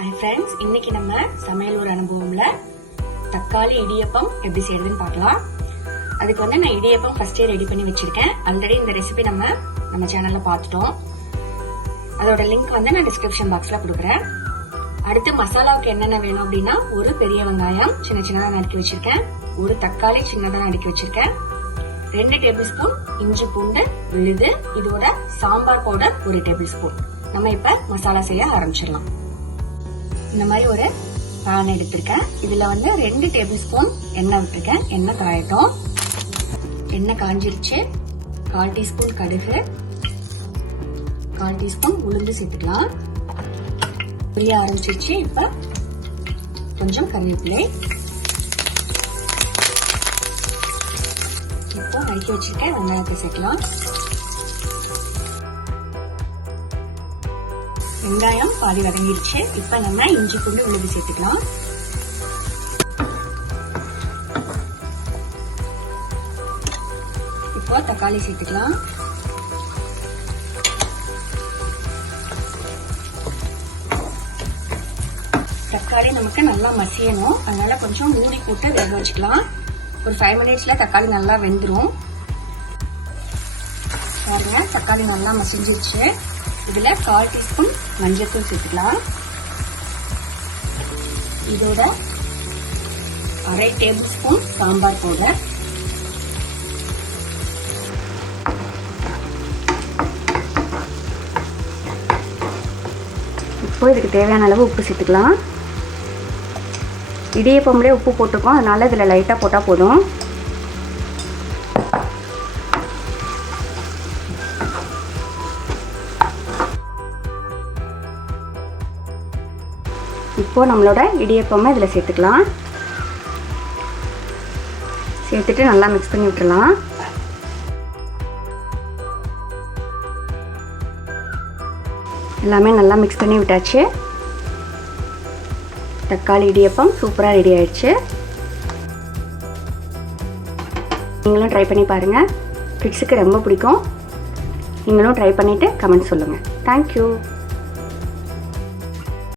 Hi friends, இன்னைக்கு நம்ம சமையல் ஒரு அனுபவம்ல தக்காளி இடியப்பம் எப்படி செய்யறதுன்னு பார்க்கலாம். அதுக்கு நான் இடியப்பம் ஃபர்ஸ்டே ரெடி பண்ணி வச்சிருக்கேன். ஆல்ரெடி இந்த ரெசிபி நம்ம சேனல்ல பார்த்துட்டோம். அதோட லிங்க் நான் டிஸ்கிரிப்ஷன் பாக்ஸ்ல கொடுக்குறேன். அடுத்து மசாலாவுக்கு என்னென்ன வேணும் அப்படின்னா, ஒரு பெரிய வெங்காயம் சின்ன சின்னதா நறுக்கி வச்சிருக்கேன், ஒரு தக்காளி சின்னதா நறுக்கி வச்சிருக்கேன், 2 டேபிள் ஸ்பூன் இஞ்சி பூண்டு விழுது, இதோட சாம்பார் பவுடர் 1 டேபிள் ஸ்பூன். நம்ம இப்ப மசாலா செய்ய ஆரம்பிச்சிடலாம். இந்த மாதிரி ஒரு பேன் எடுத்திருக்கேன். இதுல 2 டேபிள் ஸ்பூன் எண்ணெய் விட்டுருக்கேன். எண்ணெய் காயட்டும். எண்ணெய் காஞ்சிருச்சு. 1/4 டீஸ்பூன் கடுகு, 1/4 டீஸ்பூன் உளுந்து சேர்த்துக்கலாம். புரிய ஆரம்பிச்சிருச்சு. இப்ப கொஞ்சம் கருவேப்பிலை, இப்போ நறுக்கி வச்சிருக்கேன் வெங்காயத்தை சேர்க்கலாம். வெங்காயம் பாதி வதங்கிருச்சு. இப்ப நம்ம இஞ்சி பூண்டு விழுது சேர்த்துக்கலாம். இப்போ தக்காளி சேர்த்துக்கலாம். தக்காளி நமக்கு நல்லா மசியணும், அதனால கொஞ்சம் மூடி போட்டு வேக வச்சுக்கலாம். ஒரு 5 மினிட்ஸ்ல தக்காளி நல்லா வெந்துரும். பாருங்க, தக்காளி நல்லா மசிஞ்சிருச்சு. இதுல 1/4 டீஸ்பூன் மஞ்சள்தூள் சேர்த்துக்கலாம். இதோட 1/2 டேபிள் ஸ்பூன் சாம்பார் பவுடர், இப்போ இதுக்கு தேவையான அளவு உப்பு சேர்த்துக்கலாம். இடியப்பம்லேயே உப்பு போட்டுக்கோம், அதனால இதில் லைட்டாக போட்டால் போதும். இப்போ நம்மளோட இடியப்பமை இதில் சேர்த்துக்கலாம். சேர்த்துட்டு நல்லா மிக்ஸ் பண்ணி விட்டுறலாம். எல்லாமே நல்லா மிக்ஸ் பண்ணி விட்டாச்சு. தக்காளி இடியப்பம் சூப்பராக ரெடி ஆயிடுச்சு. நீங்களும் ட்ரை பண்ணி பாருங்கள். கிட்ஸுக்கு ரொம்ப பிடிக்கும். நீங்களும் ட்ரை பண்ணிவிட்டு கமெண்ட் சொல்லுங்கள். தேங்க்யூ.